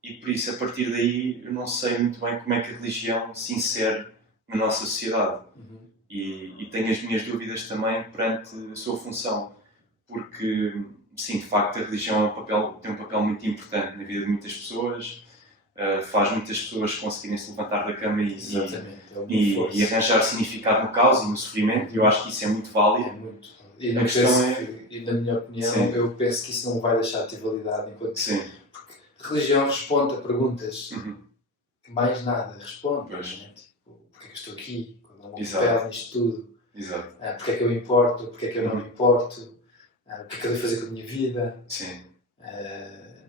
E por isso, a partir daí, eu não sei muito bem como é que a religião se insere na nossa sociedade. E tenho as minhas dúvidas também perante a sua função. Porque, sim, de facto, a religião tem um papel muito importante na vida de muitas pessoas, faz muitas pessoas conseguirem se levantar da cama e arranjar significado no caos e no sofrimento. Eu acho que isso é muito válido. É muito. E na minha opinião, eu penso que isso não vai deixar de ter validade enquanto. Sim. Porque a religião responde a perguntas que mais nada responde. Né? Tipo, porque é que eu estou aqui? Qual é o meu papel nisto tudo? Exato. Porque é que eu importo? Porque é que eu não me importo? O que é que eu devo fazer com a minha vida? Sim.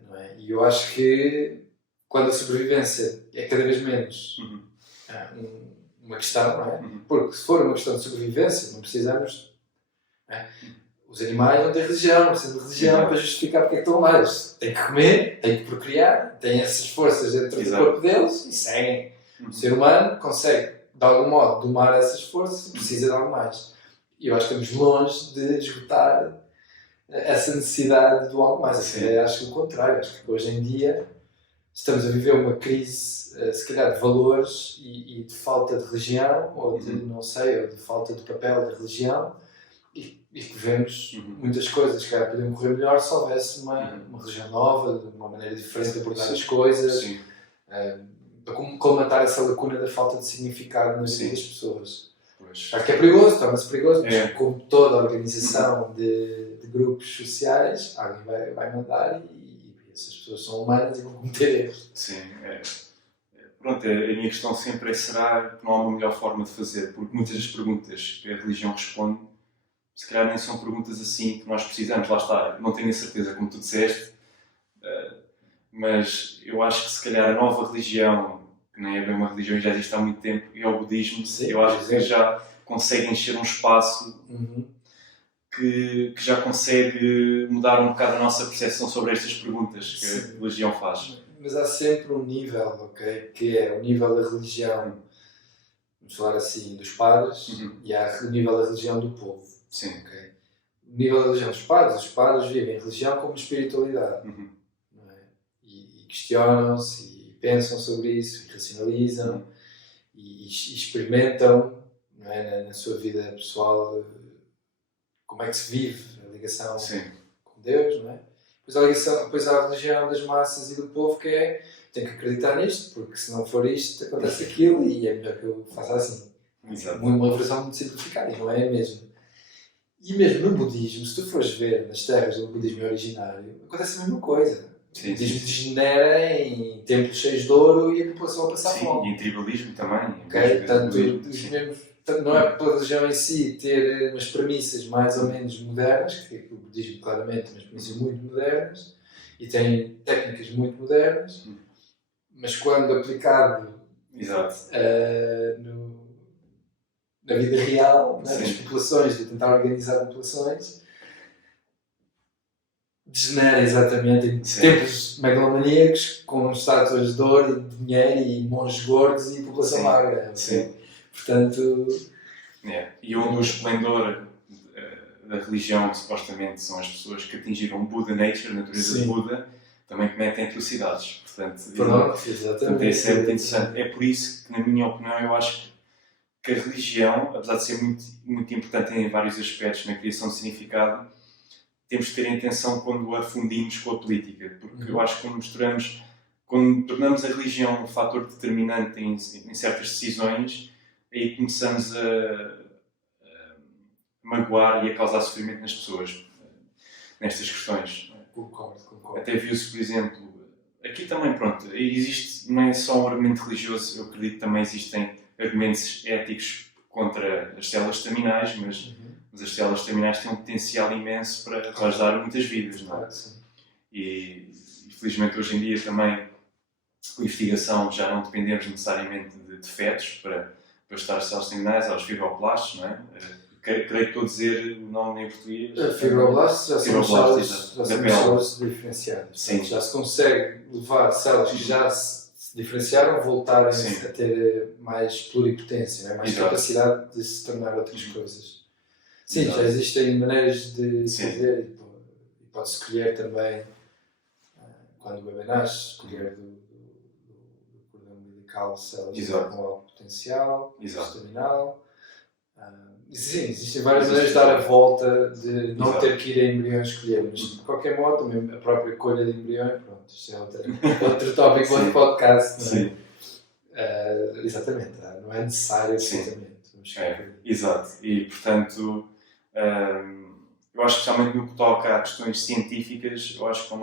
Não é? E eu acho que quando a sobrevivência é cada vez menos uma questão, não é? Porque se for uma questão de sobrevivência, não precisamos. Os animais não têm religião, não precisam de religião para justificar porque é que estão lá. Eles têm que comer, têm que procriar, têm essas forças dentro do corpo deles e seguem. O ser humano consegue, de algum modo, domar essas forças e precisa de algo mais. E eu acho que estamos longe de esgotar essa necessidade do algo mais. Acho que o contrário. Acho que hoje em dia estamos a viver uma crise, se calhar, de valores e de falta de religião, ou de, não sei, ou de falta de papel da religião. E que vemos muitas coisas que poderiam correr melhor se houvesse uma religião nova, de uma maneira diferente de abordar as coisas, para colmatar essa lacuna da falta de significado na vida das pessoas. Acho que é perigoso, torna-se perigoso, mas como toda organização de grupos sociais, alguém vai mandar e essas pessoas são humanas e vão cometer erros. Sim, Pronto, a minha questão sempre será que não há uma melhor forma de fazer, porque muitas das perguntas que a religião responde se calhar nem são perguntas assim que nós precisamos, lá está, não tenho a certeza, como tu disseste, mas eu acho que se calhar a nova religião, que nem é bem uma religião e já existe há muito tempo, e é o budismo, eu acho que já consegue encher um espaço que já consegue mudar um bocado a nossa percepção sobre estas perguntas que a religião faz. Mas há sempre um nível, ok, que é o nível da religião, vamos falar assim, dos padres, e há o nível da religião do povo. Sim. Okay. O nível da religião dos padres, os padres vivem a religião como espiritualidade, não é? E questionam-se e pensam sobre isso, e racionalizam e experimentam, não é, na sua vida pessoal como é que se vive a ligação com Deus, não é? Depois há a religião das massas e do povo que é tem que acreditar nisto, porque se não for isto acontece aquilo e é melhor que eu faça assim. Exato. Uma versão muito simplificada, e não é a mesma. E mesmo no budismo, se tu fores ver nas terras do budismo originário, acontece a mesma coisa. O budismo degenera em templos cheios de ouro e a população a passar fome. E em tribalismo também. Okay? Portanto, não é pela religião em si ter umas premissas mais ou menos modernas, que o budismo claramente tem umas premissas muito modernas e tem técnicas muito modernas, mas quando aplicado na vida real, né, das populações, de tentar organizar populações, degenera exatamente em tempos megalomaníacos com estátuas de ouro e de dinheiro e monges gordos e população magra. Portanto... E onde o esplendor da religião, que supostamente são as pessoas que atingiram o Buda Nature, a natureza de Buda, também cometem atrocidades. Portanto, isso é muito interessante. É por isso que, na minha opinião, eu acho que a religião, apesar de ser muito, muito importante em vários aspectos na criação de significado, temos que ter atenção quando a fundimos com a política, porque eu acho que quando tornamos a religião um fator determinante em certas decisões, aí começamos a magoar e a causar sofrimento nas pessoas nestas questões. Concordo. Até viu-se, por exemplo, aqui também, pronto, existe, não é só um argumento religioso, eu acredito que também existem argumentos éticos contra as células estaminais, mas as células estaminais têm um potencial imenso para ajudar muitas vidas, não é? E felizmente hoje em dia também, com a investigação, já não dependemos necessariamente de fetos para estar as células estaminais, aos fibroblastos, não é? Creio que estou a dizer o nome em português. Fibroblastos já são células diferenciadas. Sim. Já se consegue levar células que já se diferenciaram, voltarem a ter mais pluripotência, mais capacidade de se tornar outras coisas. Sim, já existem maneiras de fazer e pode-se escolher também, quando o bebê nasce, escolher do cordão umbilical células com alto potencial, estaminal. Sim, existem várias maneiras de dar a volta, de não ter que ir a embrião escolher, mas de qualquer modo, também a própria colha de embrião, pronto, isto é outro tópico, outro podcast, não é? Exatamente, não é necessário absolutamente. Exato, e portanto, eu acho que especialmente no que toca a questões científicas, eu acho que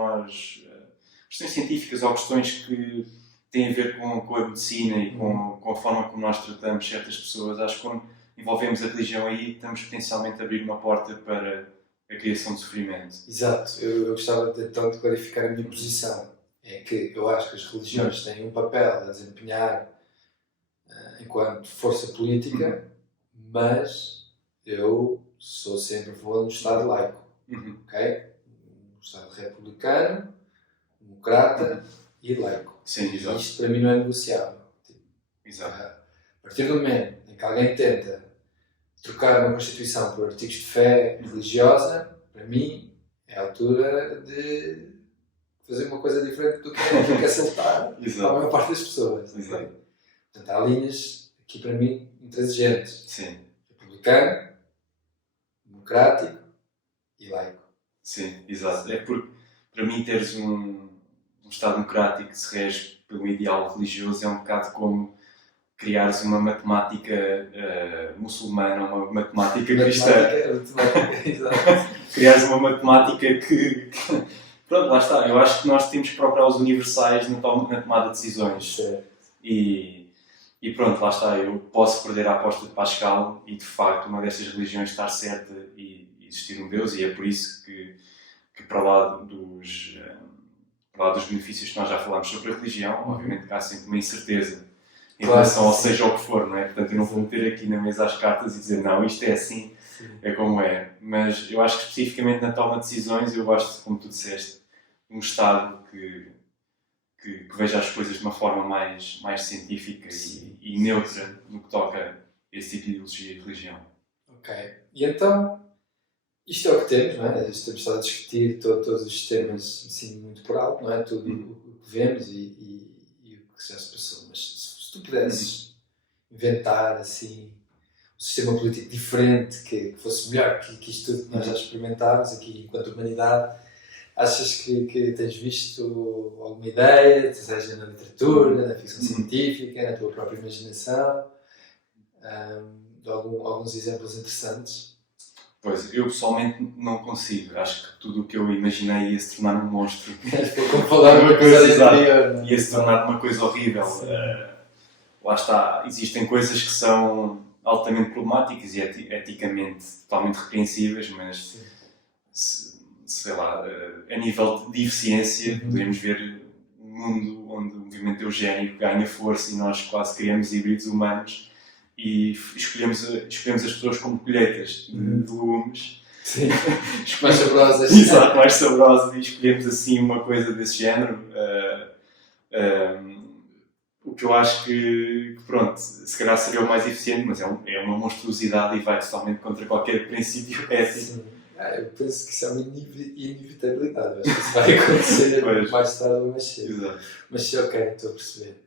questões científicas ou questões que têm a ver com a medicina e com a forma como nós tratamos certas pessoas, acho que quando envolvemos a religião aí, estamos potencialmente a abrir uma porta para a criação de sofrimento. Exato. Eu gostava então de clarificar a minha posição. É que eu acho que as religiões têm um papel a desempenhar enquanto força política, mas eu sou sempre a favor de um Estado laico. Okay? Um Estado republicano, democrata e laico. Sim, exato. E isto para mim não é negociável. Exato. A partir do momento em que alguém tenta trocar uma Constituição por artigos de fé religiosa, para mim é a altura de fazer uma coisa diferente do que é aceitar para a maior parte das pessoas. Exato. Portanto, há linhas aqui para mim intransigentes. Sim. Republicano, democrático e laico. Sim, exato. É porque para mim teres um Estado democrático que se rege pelo ideal religioso é um bocado como criares uma matemática muçulmana, uma matemática cristã. Criares uma matemática que... Pronto, lá está. Eu acho que nós temos que procurar os universais na tomada de decisões. E pronto, lá está. Eu posso perder a aposta de Pascal e, de facto, uma dessas religiões estar certa e existir um Deus. E é por isso que para lá dos benefícios que nós já falámos sobre a religião, obviamente que há sempre uma incerteza em relação ao seja o que for, não é? Portanto, eu não vou meter aqui na mesa as cartas e dizer não, isto é assim, é como é. Mas eu acho que especificamente na toma de decisões eu gosto, como tu disseste, de um Estado que veja as coisas de uma forma mais científica e neutra no que toca a esse tipo de ideologia e religião. Ok. E então, isto é o que temos, não é? Temos estado a discutir todos os sistemas assim, muito por alto, não é? Tudo o que vemos e o que já se passou. Mas se tu pudesses inventar assim um sistema político diferente que fosse melhor que isto tudo que nós já experimentámos aqui enquanto humanidade, achas que tens visto alguma ideia, seja na literatura, na ficção científica, na tua própria imaginação, de alguns exemplos interessantes? Pois, eu pessoalmente não consigo. Acho que tudo o que eu imaginei ia se tornar um monstro. Como falar uma coisa anterior. Ia se tornar uma coisa horrível. Lá está, existem coisas que são altamente problemáticas e eticamente totalmente repreensíveis, mas sei lá, a nível de eficiência, podemos ver um mundo onde o movimento eugénico ganha força e nós quase criamos híbridos humanos e escolhemos as pessoas como colheitas de legumes. Sim, mais saborosas. Exato, mais saborosas, e escolhemos assim uma coisa desse género. O que eu acho que, pronto, se calhar seria o mais eficiente, mas é uma monstruosidade e vai totalmente contra qualquer princípio ético. Sim. Eu penso que isso é uma inevitabilidade. Acho que isso vai acontecer mais tarde ou mais cedo. Exato. Mas ok, estou a perceber.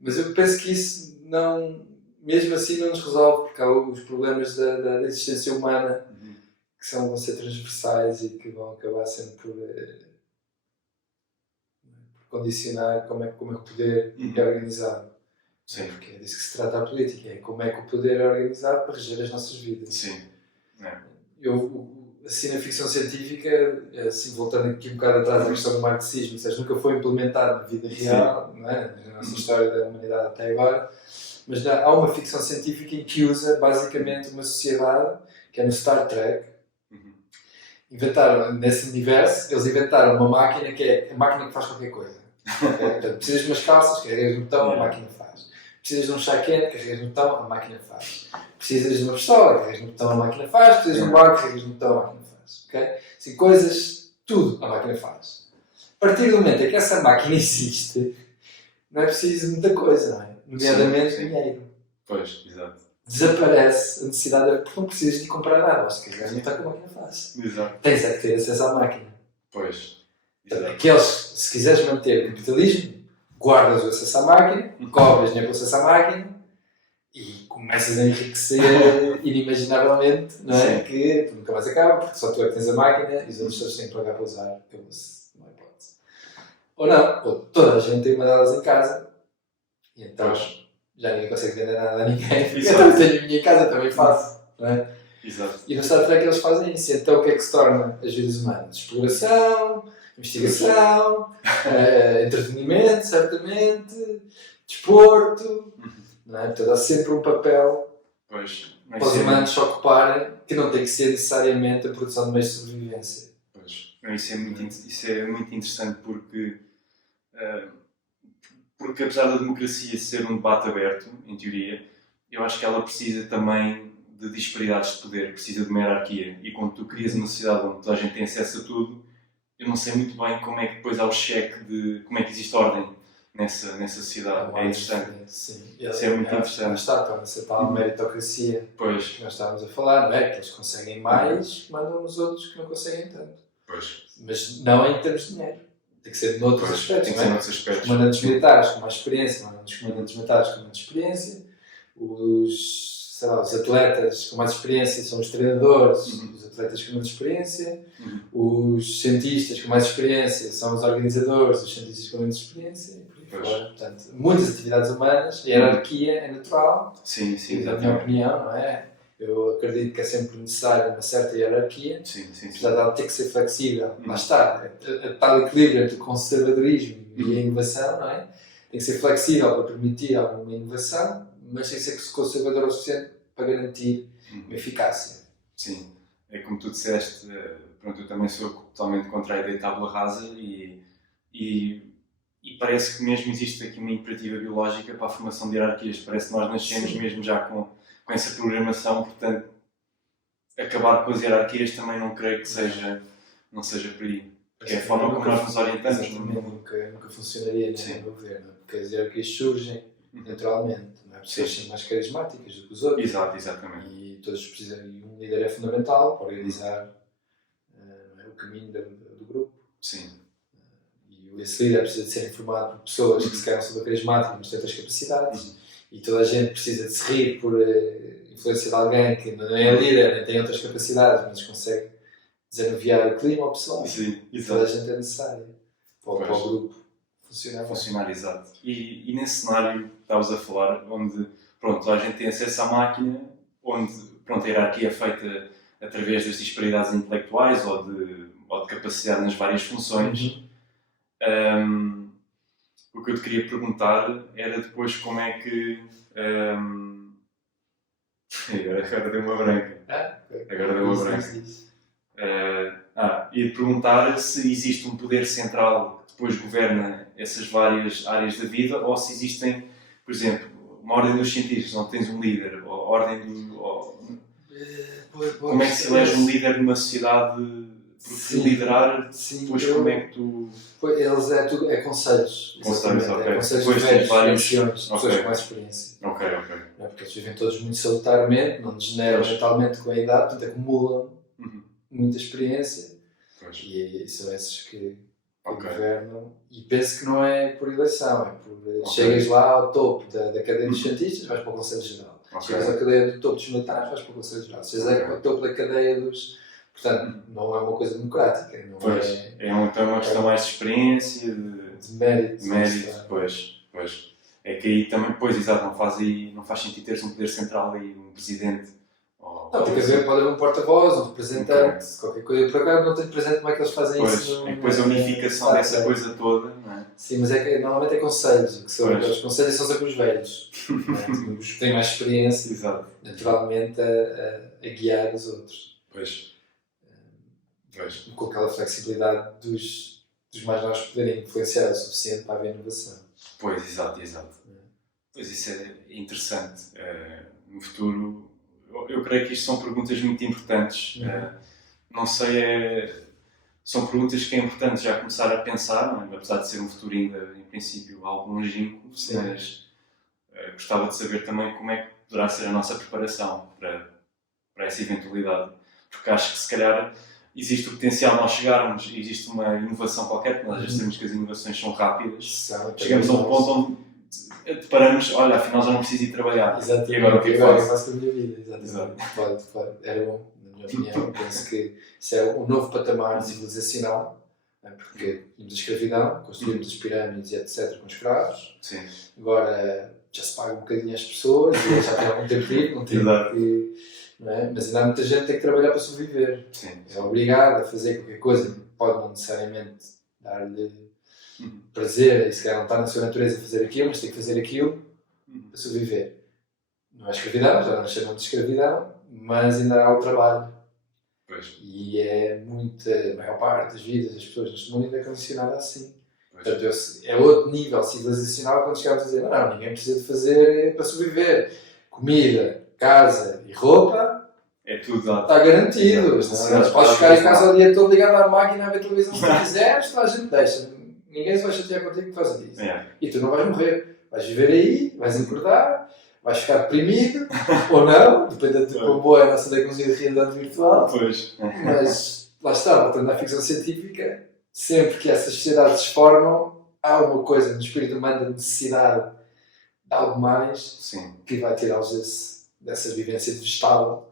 Mas eu penso que isso não, mesmo assim não nos resolve, porque há os problemas da existência humana que vão ser transversais e que vão acabar sempre por condicionar como é que o poder é organizado. Sim. Porque é disso que se trata a política, é como é que o poder é organizado para reger as nossas vidas. Sim. Assim, na ficção científica, assim, voltando aqui um bocado atrás à questão do marxismo, ou seja, nunca foi implementado na vida real, não é? Na nossa história da humanidade até agora, mas há uma ficção científica em que usa basicamente uma sociedade, que é no Star Trek. Inventaram, nesse universo, eles inventaram uma máquina que é a máquina que faz qualquer coisa. Portanto, precisas de umas calças, carregas no botão, a máquina faz. Precisas de um chá quente, carregas no botão, a máquina faz. Precisas de uma pistola, carregas no botão, a máquina faz. Precisas de um barco, carregas no botão, a máquina faz. Okay? Assim, coisas, tudo a máquina faz. A partir do momento em que essa máquina existe, não é preciso de muita coisa, não é? Nomeadamente dinheiro. Pois, exato. Desaparece a necessidade de... Porque não precisas de comprar nada, basta carregar no botão que a máquina faz. Exato. Tens é que ter acesso à máquina. Pois. Aqueles, se quiseres manter o capitalismo, guardas o acesso à máquina, cobras dinheiro com o acesso à máquina e começas a enriquecer inimaginavelmente, não é? Sim. Que tu nunca mais acaba, porque só tu é que tens a máquina e os outros todos têm que pagar para usar. Não é hipótese. Ou não, ou toda a gente tem uma delas em casa e então já ninguém consegue vender nada a ninguém. Eu também tenho a minha em casa, também faço. Não é? Exato. E no Star Trek eles fazem isso. Então o que é que se torna as vidas humanas? Exploração, investigação, entretenimento, certamente, desporto, não é? Portanto, há sempre um papel para os humanos se ocuparem que não tem que ser necessariamente a produção de meios de sobrevivência. Pois. Isso é muito interessante porque apesar da democracia ser um debate aberto, em teoria, eu acho que ela precisa também de disparidades de poder, precisa de uma hierarquia. E quando tu crias uma sociedade onde toda a gente tem acesso a tudo, eu não sei muito bem como é que depois há o cheque de como é que existe ordem nessa sociedade. É interessante. Sim. Isso é muito interessante. Está, torna-se a tal meritocracia que nós estávamos a falar, não é? Que eles conseguem mais, mandam nos outros que não conseguem tanto. Pois. Mas não em termos de dinheiro. Tem que ser noutros aspectos. Tem que ser noutros aspectos. Os comandantes militares com mais experiência, os comandantes militares com menos experiência, os atletas com mais experiência são os treinadores, os atletas com menos experiência, os cientistas com mais experiência são os organizadores, os cientistas com menos experiência, e por aí fora. Portanto, muitas atividades humanas, a hierarquia é natural, sim, na minha opinião, não é? Eu acredito que é sempre necessária uma certa hierarquia, apesar dela ter que ser flexível. Lá está, a tal equilíbrio entre o conservadorismo e a inovação, não é? Tem que ser flexível para permitir alguma inovação, mas tem que ser conservador o suficiente para garantir uma eficácia. Sim, é como tu disseste, pronto, eu também sou totalmente contra a ideia de tábula rasa e parece que mesmo existe aqui uma imperativa biológica para a formação de hierarquias. Parece que nós nascemos mesmo já com essa programação, portanto, acabar com as hierarquias também não creio que não seja por aí. Porque é a forma como nós nos orientamos. Nunca funcionaria no governo, porque as hierarquias surgem naturalmente, não é? Pessoas são mais carismáticas do que os outros. Exatamente. E todos precisam, e um líder é fundamental para organizar o caminho do grupo. Sim. E esse líder precisa de ser informado por pessoas que se calhar são carismáticas, mas têm outras capacidades. E toda a gente precisa de se rir por influência de alguém que não é líder, nem tem outras capacidades, mas consegue desanuviar o clima ao pessoal. Sim, toda a gente é necessária para o grupo funcionar. Exato. E nesse cenário que estavas a falar, onde pronto, a gente tem acesso à máquina, onde pronto, a hierarquia é feita através das disparidades intelectuais ou de capacidade nas várias funções. O que eu te queria perguntar era depois como é que... Agora deu uma branca. Agora deu uma branca. Ia perguntar se existe um poder central que depois governa essas várias áreas da vida, ou se existem, por exemplo, uma ordem dos cientistas, onde tens um líder, ou a ordem do... Como é que se elege um líder numa sociedade? Porque liderar, depois como é que tu... Eles é conselhos. Conselhos, ok. É conselhos depois de velhos, vários... pessoas com mais experiência. Ok. Não é? Porque eles vivem todos muito salutarmente, não degeneram mentalmente com a idade, portanto acumulam muita experiência. E são esses que governam. E penso que não é por eleição, é por... Chegas lá ao topo da cadeia dos cientistas, vais para o Conselho Geral. Chegas à cadeia do topo dos militares, vais para o Conselho Geral. Chegas ao topo da cadeia dos... Portanto, não é uma coisa democrática. Não então é uma questão mais de experiência, de mérito. Pois. É que aí também, exato, não faz sentido teres um poder central e um presidente. Não, porque pode haver um porta-voz, um representante, qualquer coisa. Por acaso não tenho presente como é que eles fazem isso. Depois a unificação dessa coisa toda, não é? Sim, mas é que normalmente é conselhos. Os conselhos são sempre os velhos. Os que têm mais experiência, exato. Naturalmente, a guiar os outros. Pois. Com aquela flexibilidade dos mais novos poderem influenciar o suficiente para haver inovação. Pois, exato. Pois isso é interessante. No futuro, eu creio que isto são perguntas muito importantes. Não sei, são perguntas que é importante já começar a pensar, não é? Apesar de ser um futuro ainda, em princípio, algo longínquo, mas gostava de saber também como é que poderá ser a nossa preparação para essa eventualidade. Porque acho que se calhar existe o potencial de nós chegarmos, existe uma inovação qualquer, porque nós às vezes sabemos que as inovações são rápidas. Chegamos a um ponto onde deparamos, olha, afinal já não preciso ir trabalhar. Exatamente. E agora o que é que faço com a minha vida? Exato. Pode. Era bom, na minha opinião. Penso que isso é um novo patamar civilizacional, porque tínhamos a escravidão, construímos as pirâmides e etc. com escravos. Sim. Agora já se paga um bocadinho às pessoas e já tem algum tempo livre, não tem que... Não é? Mas ainda há muita gente que tem que trabalhar para sobreviver. É obrigado a fazer qualquer coisa que pode não necessariamente dar-lhe prazer, e se calhar não está na sua natureza fazer aquilo, mas tem que fazer aquilo para sobreviver. Não é escravidão, já não chamamos de escravidão, mas ainda há o trabalho. E é a maior parte das vidas das pessoas neste mundo ainda é condicionada assim. Portanto, é outro nível civilizacional quando chegamos a dizer não, ninguém precisa de fazer para sobreviver. Comida, casa e roupa, tudo está garantido. Podes ficar em casa o dia todo ligado à máquina a ver televisão se quiseres, toda a gente deixa. Ninguém se vai chatear contigo por causa disso. E tu não vais morrer. Vais viver aí, vais engordar, vais ficar deprimido, ou não, depende de quão boa é a nossa tecnologia de realidade virtual. Mas lá está, voltando à ficção científica, sempre que essas sociedades se formam, há uma coisa no espírito humano da necessidade de algo mais que vai tirá-los dessa vivência vegetal,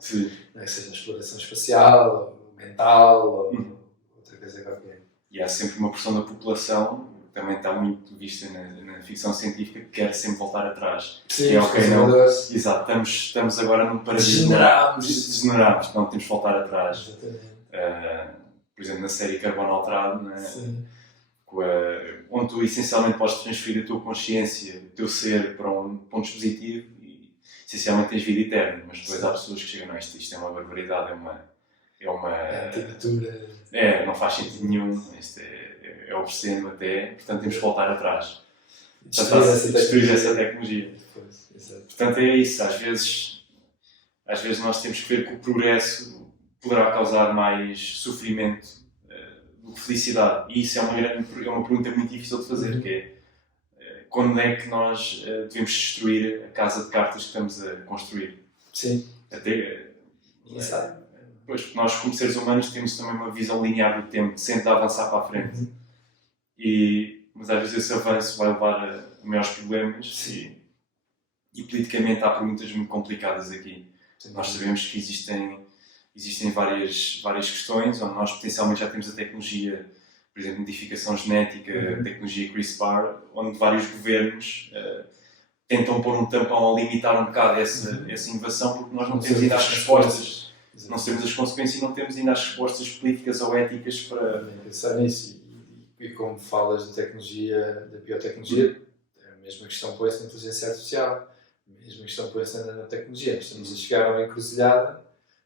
não é? Seja na exploração espacial, ou mental, ou outra coisa qualquer. E há sempre uma porção da população, que também está muito vista na ficção científica, que quer sempre voltar atrás. Sim, exato, estamos agora num paradigma. Degenerámos, não temos que voltar atrás. Por exemplo, na série Carbono Alterado, onde tu essencialmente podes transferir a tua consciência, o teu ser para um dispositivo e essencialmente tens vida eterna, mas depois há pessoas que chegam, não, isto é uma barbaridade, é uma arquitetura. Não faz sentido nenhum, isto é obsceno até, portanto temos que voltar atrás. Destruir essa tecnologia. Portanto é isso, às vezes nós temos que ver que o progresso poderá causar mais sofrimento do que felicidade. E isso é uma pergunta muito difícil de fazer, que é quando é que nós devemos destruir a casa de cartas que estamos a construir? Sim. Pois, porque nós como seres humanos temos também uma visão linear do tempo, sempre a avançar para a frente. Mas às vezes esse avanço vai levar a maiores problemas e politicamente há perguntas muito complicadas aqui. Nós sabemos que existem várias questões onde nós potencialmente já temos a tecnologia, por exemplo, modificação genética, a tecnologia CRISPR, onde vários governos tentam pôr um tampão ou limitar um bocado essa inovação porque nós não temos ainda as respostas. Não sabemos as consequências e não temos ainda as respostas políticas ou éticas para... Nem pensar nisso. E como falas da tecnologia, da biotecnologia, é a mesma questão põe-se na inteligência artificial, a mesma questão põe-se na nanotecnologia. Nós estamos a chegar a uma encruzilhada,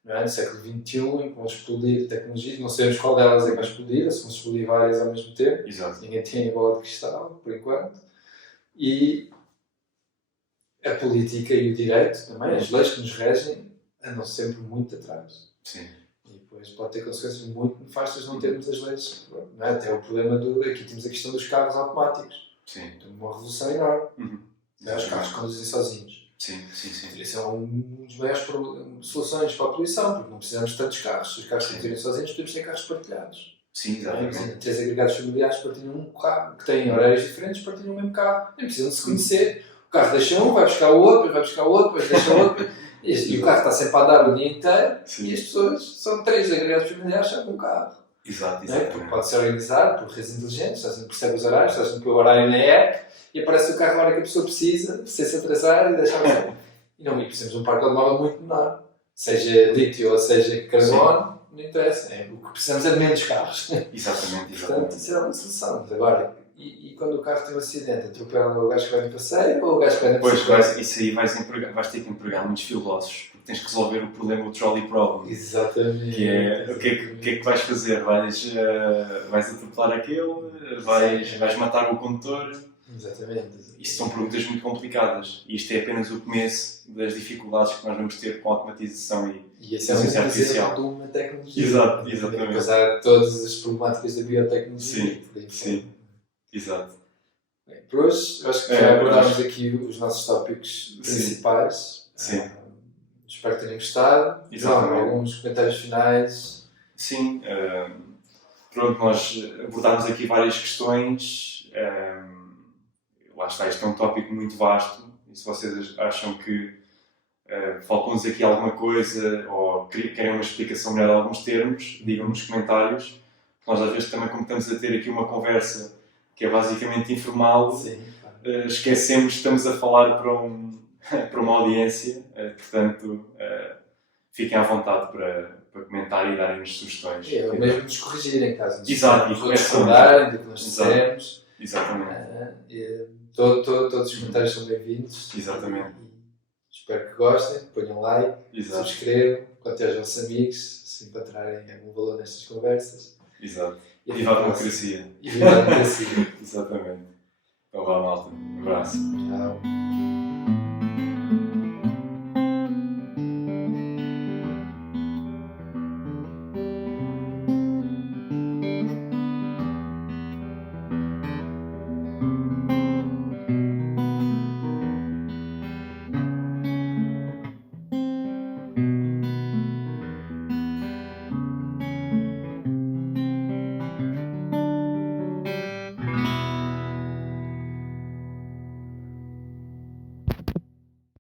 não é? No século XXI, em que vão explodir tecnologias, não sabemos qual delas é que vai explodir, ou se vão explodir várias ao mesmo tempo. Exato. Ninguém tem a bola de cristal, por enquanto. E a política e o direito também, as leis que nos regem, andam sempre muito atrás. Sim. E depois pode ter consequências muito nefastas não termos as leis. Não é? Até o problema aqui temos a questão dos carros automáticos. Sim. Então, uma revolução enorme. Os carros que conduzem sozinhos. Sim. Isso é um dos maiores soluções para a poluição, porque não precisamos de tantos carros. Se os carros conduzirem sozinhos, podemos ter carros partilhados. Sim, exatamente. 3 agregados familiares partilham um carro, que têm horários diferentes, partilham o mesmo carro. Nem precisam de se conhecer. O carro deixa um, vai buscar o outro, depois deixa o outro. E o carro está sempre a andar o dia inteiro. Sim. E as pessoas são 3 agregados familiares só com um carro. Exato. Porque pode ser organizado por redes inteligentes, a gente percebe os horários, a gente põe o horário na app e aparece o carro na hora que a pessoa precisa, sem se atrasar e deixar o E não, e precisamos de um parque automóvel muito menor. Seja lítio ou seja carbono, não interessa. O que precisamos é de menos carros. Exatamente. Portanto, isso é uma solução. Mas agora, e quando o carro tem um acidente, atropela o gajo que vai no passeio ou o gajo que vai na bicicleta? Pois, isso aí vais ter que empregar muitos filósofos, porque tens que resolver o problema, o trolley problem. Exatamente. Que é, o que é que vais fazer? Vais atropelar aquele? Vais matar o condutor? Exatamente. Isto são perguntas muito complicadas e isto é apenas o começo das dificuldades que nós vamos ter com a automatização e esse é um exemplo de uma tecnologia. Exato, exatamente. Depois há todas as problemáticas da biotecnologia. Sim. Exato. Bem, por hoje, acho que já abordámos aqui os nossos tópicos principais. Sim. Espero que tenham gostado. Exatamente. Alguns comentários finais. Sim. Pronto, nós abordámos aqui várias questões. Lá está, isto é um tópico muito vasto. E se vocês acham que faltou-nos aqui alguma coisa ou querem uma explicação melhor de alguns termos, digam nos comentários. Nós às vezes também, como estamos a ter aqui uma conversa que é basicamente informal, esquecemos que estamos a falar para uma audiência, portanto fiquem à vontade para comentar e darem-nos sugestões. Ou mesmo nos corrigirem, caso nos discordarem do que nós dissemos. Exatamente. Todos os comentários são bem-vindos. Exatamente. Espero que gostem, ponham like, Exato. Subscrevam, contem aos vossos amigos, se encontrarem algum valor nestas conversas. Exato. E viva a democracia. E viva a democracia. Exatamente. Então vá, malta. Um abraço. Tchau.